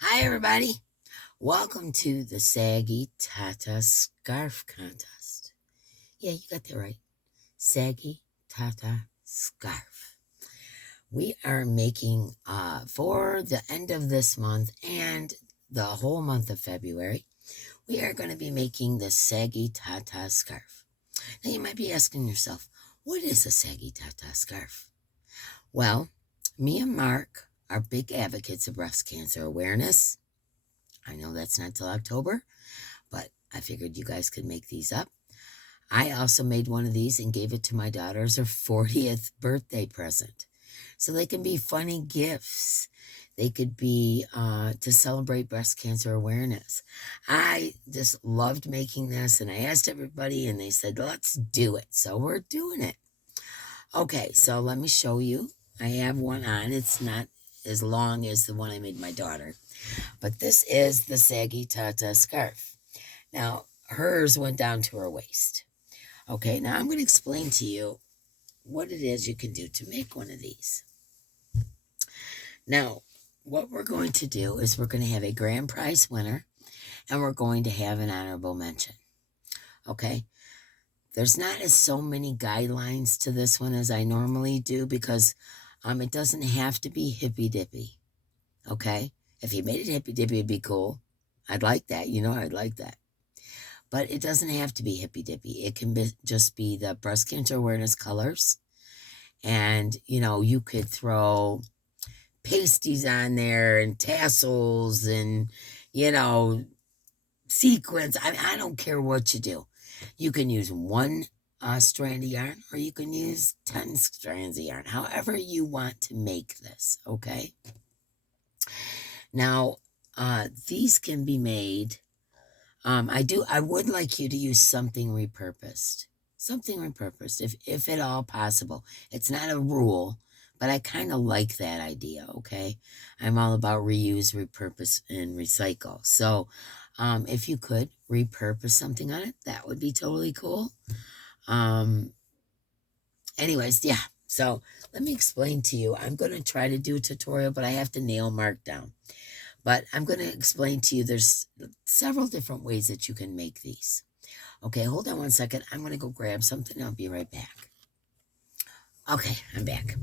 Hi, everybody. Welcome to the Saggy Tata Scarf Contest. Yeah, you got that right. Saggy Tata Scarf. We are making, for the end of this month and the whole month of February, we are going to be making the Saggy Tata Scarf. Now, you might be asking yourself, what is a Saggy Tata Scarf? Well, me and Mark are big advocates of breast cancer awareness. I know that's not till October, but I figured you guys could make these up. I also made one of these and gave it to my daughter as her 40th birthday present. So they can be funny gifts. They could be to celebrate breast cancer awareness. I just loved making this, and I asked everybody, and they said, let's do it. So we're doing it. Okay, so let me show you. I have one on. It's not as long as the one I made my daughter, but this is the Saggy Tata scarf. Now, hers went down to her waist. Okay, now I'm going to explain to you what it is you can do to make one of these. Now, what we're going to do is we're going to have a grand prize winner, and we're going to have an honorable mention. Okay, there's not as so many guidelines to this one as I normally do because it doesn't have to be hippy dippy. Okay, if you made it hippy dippy, it'd be cool. I'd like that. I'd like that. But it doesn't have to be hippy dippy. It can just be the breast cancer awareness colors. And, you could throw pasties on there and tassels and, sequins. I don't care what you do. You can use one strand of yarn, or you can use 10 strands of yarn, however you want to make this, okay? Now, these can be made. I would like you to use something repurposed. Something repurposed, if at all possible. It's not a rule, but I kind of like that idea, okay? I'm all about reuse, repurpose, and recycle. So, if you could repurpose something on it, that would be totally cool. Anyways, yeah. So, let me explain to you. I'm going to try to do a tutorial, but I have to nail Mark down. But I'm going to explain to you, there's several different ways that you can make these. Okay, hold on one second. I'm going to go grab something. I'll be right back. Okay, I'm back.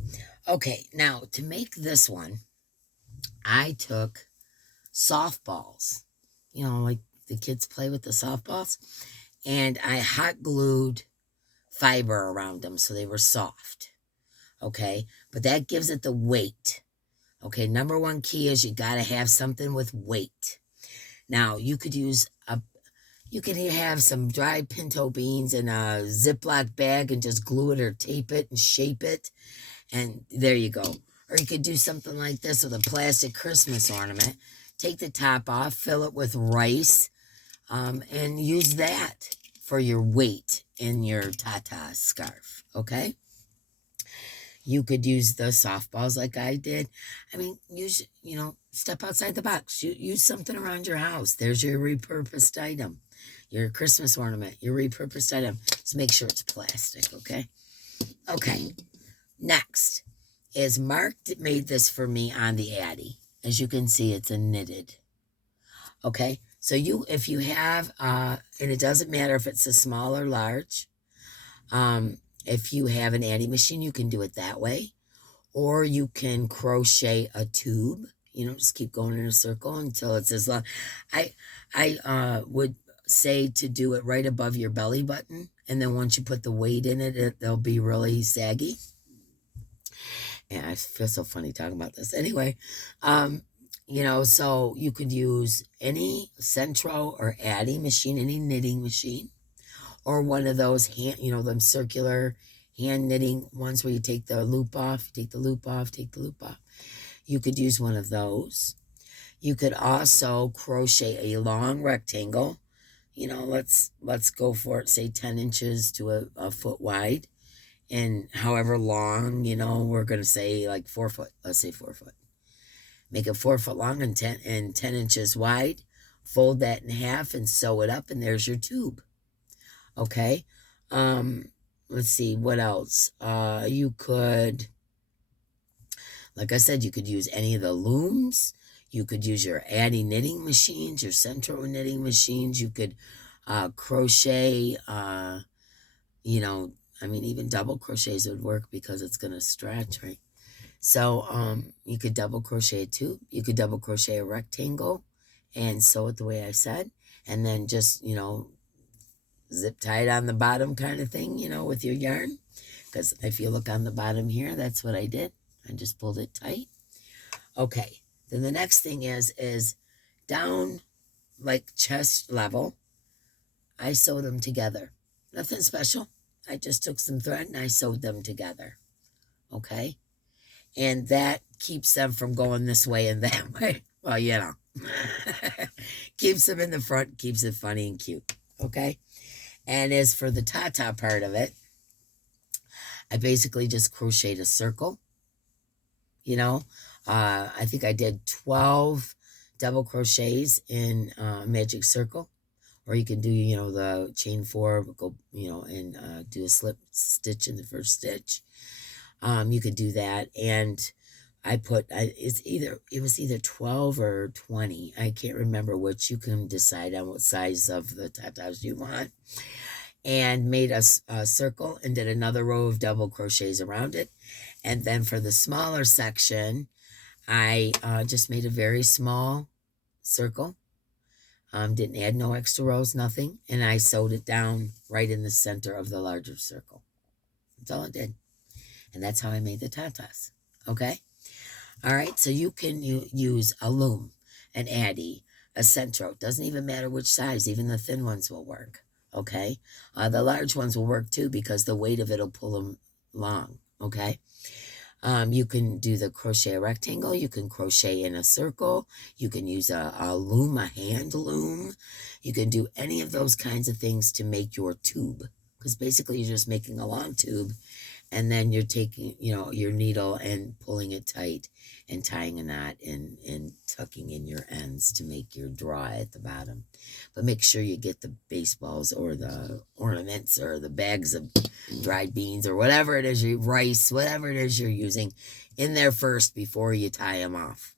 Okay, now to make this one, I took softballs, like the kids play with the softballs, and I hot glued fiber around them so they were soft. Okay, but that gives it the weight. Okay, number one key is you got to have something with weight. Now, you could have some dried pinto beans in a Ziploc bag and just glue it or tape it and shape it. And there you go. Or you could do something like this with a plastic Christmas ornament. Take the top off, fill it with rice, and use that for your weight in your Tata scarf, okay? You could use the softballs like I did. I mean, step outside the box. Use something around your house. There's your repurposed item, your Christmas ornament, your repurposed item. So make sure it's plastic, okay? Okay. Next is Mark made this for me on the Addy. As you can see, it's a knitted. Okay. So if you have, and it doesn't matter if it's a small or large, if you have an Addy machine, you can do it that way. Or you can crochet a tube, just keep going in a circle until it's as long. I would say to do it right above your belly button. And then once you put the weight in it, they'll be really saggy. Yeah, I feel so funny talking about this. Anyway, so you could use any Centro or Addy machine, any knitting machine, or one of those them circular hand knitting ones where you take the loop off, take the loop off. You could use one of those. You could also crochet a long rectangle. Let's go for it, say 10 inches to a foot wide. And however long, we're going to say like 4 foot. Let's say 4 foot. Make it 4 foot long and 10 inches wide. Fold that in half and sew it up, and there's your tube. Okay. Let's see what else. You could, like I said, you could use any of the looms. You could use your Addy knitting machines, your Centro knitting machines. You could crochet, you know, I mean, even double crochets would work because it's going to stretch, right? So you could double crochet a tube. You could double crochet a rectangle and sew it the way I said. And then just, you know, zip tie it on the bottom kind of thing, you know, with your yarn. Because if you look on the bottom here, that's what I did. I just pulled it tight. Okay. Then the next thing is down like chest level, I sewed them together. Nothing special. I just took some thread and I sewed them together. Okay. And that keeps them from going this way and that way. Well, you know, keeps them in the front, keeps it funny and cute. Okay. And as for the Tata part of it, I basically just crocheted a circle. You know, I think I did 12 double crochets in magic circle. Or you can do, you know, the chain 4, go, you know, and do a slip stitch in the first stitch. You could do that. And I put, it was either 12 or 20. I can't remember which. You can decide on what size of the tatas you want. And made a circle and did another row of double crochets around it. And then for the smaller section, I just made a very small circle. Didn't add no extra rows, nothing. And I sewed it down right in the center of the larger circle. That's all I did. And that's how I made the tatas. Okay? All right, so you can use a loom, an Addy, a Centro. Doesn't even matter which size. Even the thin ones will work. Okay? The large ones will work too because the weight of it will pull them long. Okay? You can do the crochet rectangle. You can crochet in a circle. You can use a loom, a hand loom. You can do any of those kinds of things to make your tube. Because basically you're just making a long tube. And then you're taking, you know, your needle and pulling it tight and tying a knot and tucking in your ends to make your draw at the bottom. But make sure you get the baseballs or the ornaments or the bags of dried beans or whatever it is, rice, whatever it is you're using in there first before you tie them off.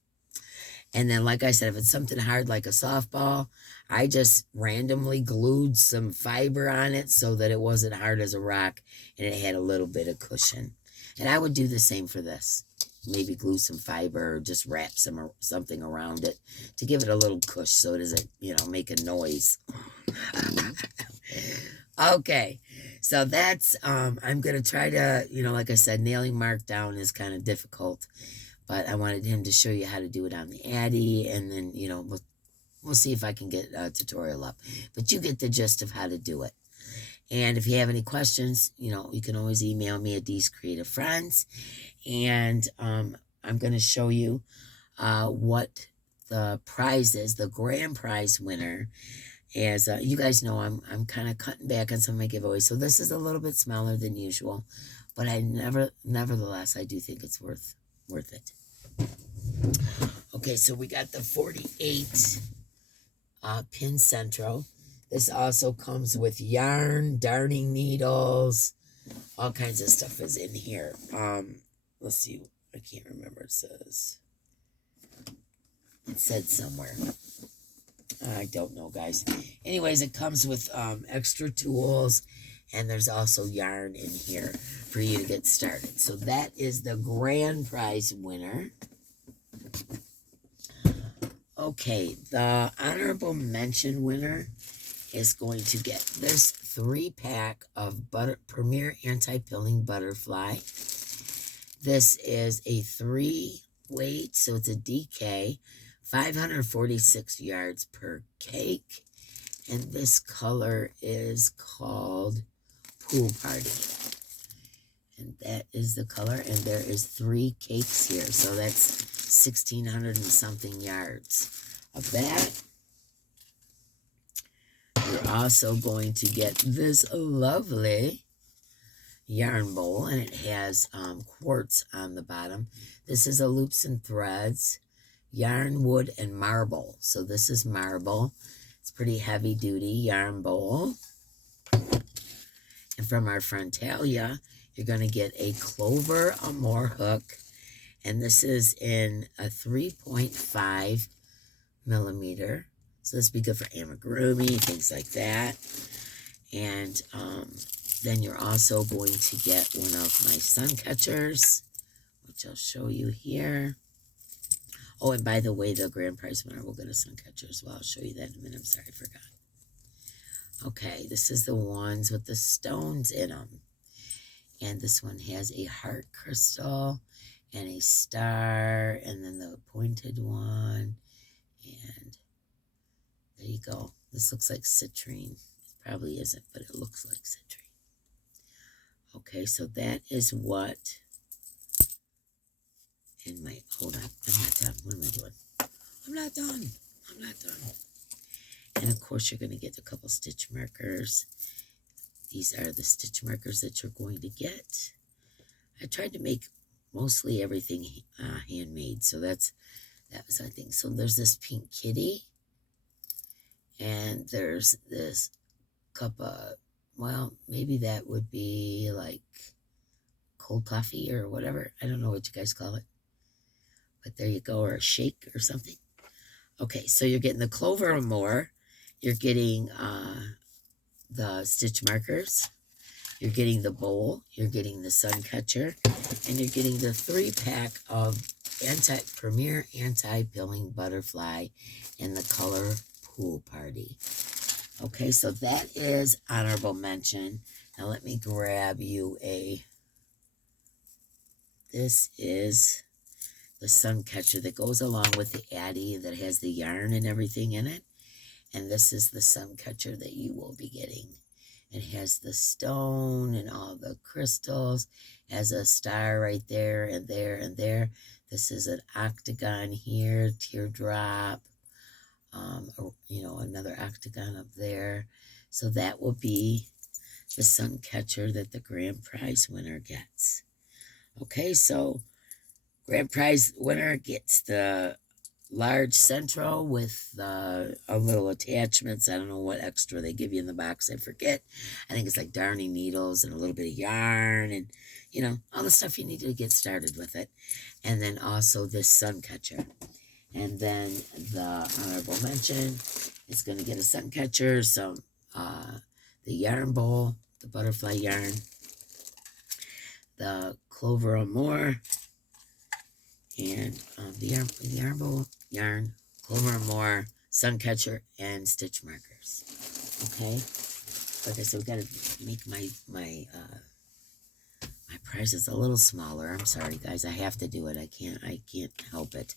And then, like I said, if it's something hard like a softball, I just randomly glued some fiber on it so that it wasn't hard as a rock and it had a little bit of cushion. And I would do the same for this. Maybe glue some fiber or just wrap something around it to give it a little cush so it doesn't, you know, make a noise. Okay, so that's, I'm going to try to, you know, like I said, nailing mark down is kind of difficult. But I wanted him to show you how to do it on the Addy, and then, you know, we'll see if I can get a tutorial up. But you get the gist of how to do it. And if you have any questions, you know, you can always email me at deescreativefriends. And I'm going to show you what the prize is, the grand prize winner. As you guys know, I'm kind of cutting back on some of my giveaways. So this is a little bit smaller than usual. But nevertheless, I do think it's worth it. Okay, so we got the 48 pin Centro. This also comes with yarn, darning needles, all kinds of stuff is in here. Let's see, I can't remember. It said somewhere. I don't know, guys. Anyways, it comes with extra tools, and there's also yarn in here for you to get started. So that is the grand prize winner. Okay, the honorable mention winner is going to get this 3-pack of Premier Anti-Pilling Butterfly. This is a 3-weight, so it's a DK, 546 yards per cake. And this color is called Pool Party. And that is the color. And there is 3 cakes here. So that's 1,600 and something yards of that. You're also going to get this lovely yarn bowl. And it has quartz on the bottom. This is a Loops and Threads, yarn, wood, and marble. So this is marble. It's pretty heavy duty yarn bowl. And from our friend Talia, you're going to get a Clover Amore hook. And this is in a 3.5 millimeter. So this would be good for amigurumi, things like that. And then you're also going to get one of my sun catchers, which I'll show you here. Oh, and by the way, the grand prize winner will get a sun catcher as well. I'll show you that in a minute. I'm sorry, I forgot. Okay, this is the ones with the stones in them. And this one has a heart crystal and a star, and then the pointed one. And there you go. This looks like citrine. It probably isn't, but it looks like citrine. Okay, so that is what in my, hold on, I'm not done. What am I doing? I'm not done. I'm not done. And of course, you're going to get a couple stitch markers. These are the stitch markers that you're going to get. I tried to make mostly everything handmade, so that was my thing. So there's this pink kitty, and there's this cup of, well, maybe that would be like cold coffee or whatever. I don't know what you guys call it, but there you go, or a shake or something. Okay, so you're getting the clover more. You're getting the stitch markers. You're getting the bowl. You're getting the sun catcher. And you're getting the 3-pack of Premier Anti-Pilling Butterfly in the color Pool Party. Okay, so that is honorable mention. Now let me grab you a, this is the sun catcher that goes along with the Addy that has the yarn and everything in it. And this is the sun catcher that you will be getting. It has the stone and all the crystals. It has a star right there and there and there. This is an octagon here, teardrop. You know, another octagon up there. So that will be the sun catcher that the grand prize winner gets. Okay, so grand prize winner gets the large centro with a little attachments. I don't know what extra they give you in the box. I forget. I think it's like darning needles and a little bit of yarn and, you know, all the stuff you need to get started with it. And then also this sun catcher. And then the honorable mention is going to get a sun catcher, some the yarn bowl, the butterfly yarn, the Clover Amore, and the yarn bowl, yarn, Clover Amore, sun catcher, and stitch markers. Okay, like I said, we got to make my prices a little smaller. I'm sorry, guys. I have to do it. I can't help it.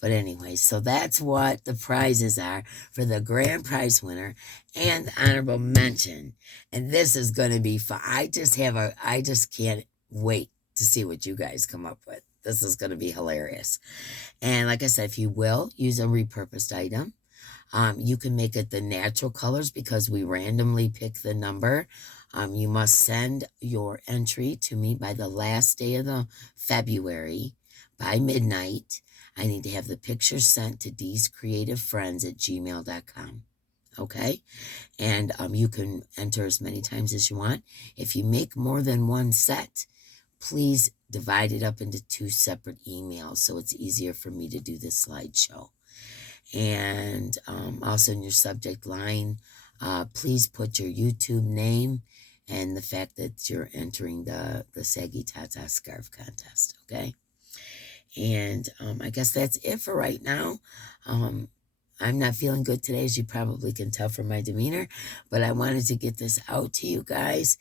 But anyway, so that's what the prizes are for the grand prize winner and the honorable mention. And this is going to be fun. I just can't wait to see what you guys come up with. This is going to be hilarious. And like I said, if you will use a repurposed item, you can make it the natural colors because we randomly pick the number. You must send your entry to me by the last day of the February by midnight. I need to have the picture sent to deescreativefriends@gmail.com. Okay? And you can enter as many times as you want. If you make more than one set, please divide it up into 2 separate emails so it's easier for me to do this slideshow. And also in your subject line, please put your YouTube name and the fact that you're entering the Saggy Tata Scarf Contest, okay? And I guess that's it for right now. I'm not feeling good today, as you probably can tell from my demeanor, but I wanted to get this out to you guys.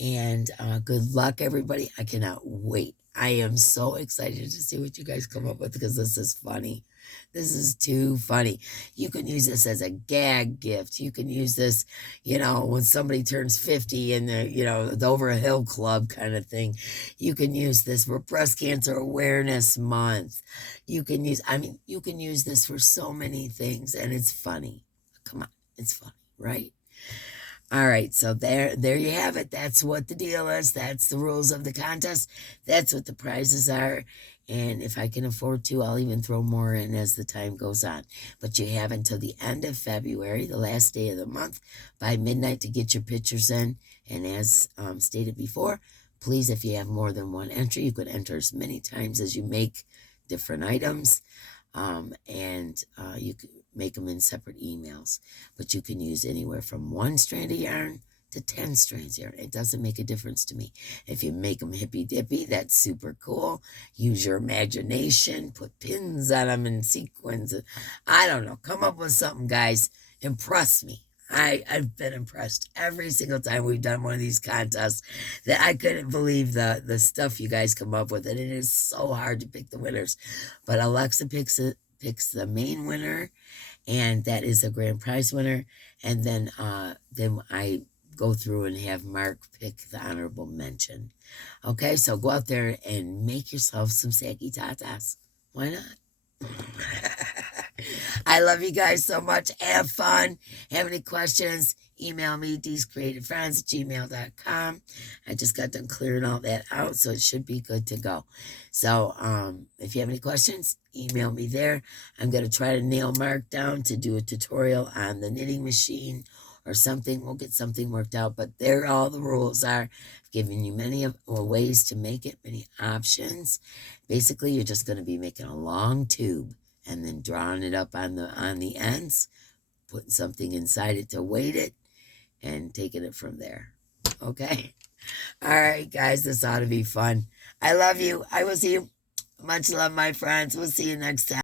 And good luck, everybody. I cannot wait. I am so excited to see what you guys come up with because this is funny. This is too funny. You can use this as a gag gift. You can use this, you know, when somebody turns 50 in the, you know, the Over a Hill Club kind of thing. You can use this for Breast Cancer Awareness Month. You can use, you can use this for so many things, and it's funny. Come on, it's funny, right? All right, so there you have it. That's what the deal is. That's the rules of the contest. That's what the prizes are. And if I can afford to, I'll even throw more in as the time goes on. But you have until the end of February, the last day of the month, by midnight to get your pictures in. And as stated before, Please, if you have more than one entry, you could enter as many times as you make different items. And you can make them in separate emails. But you can use anywhere from 1 strand of yarn to 10 strands of yarn. It doesn't make a difference to me. If you make them hippy dippy, that's super cool. Use your imagination. Put pins on them and sequins. I don't know. Come up with something, guys. Impress me. I've been impressed every single time we've done one of these contests, that I couldn't believe the stuff you guys come up with. And it is so hard to pick the winners. But Alexa picks the main winner, and that is a grand prize winner. And then I go through and have Mark pick the honorable mention. Okay, so go out there and make yourself some Saggy Tatas. Why not? I love you guys so much. Have fun. Have any questions? Email me, deescreativefriends@gmail.com. I just got done clearing all that out, so it should be good to go. So if you have any questions, email me there. I'm going to try to nail Mark down to do a tutorial on the knitting machine or something. We'll get something worked out, but there all the rules are. I've given you many ways to make it, many options. Basically, you're just going to be making a long tube and then drawing it up on the ends, putting something inside it to weight it, and taking it from there. Okay? All right, guys, this ought to be fun. I love you. I will see you. Much love, my friends. We'll see you next time.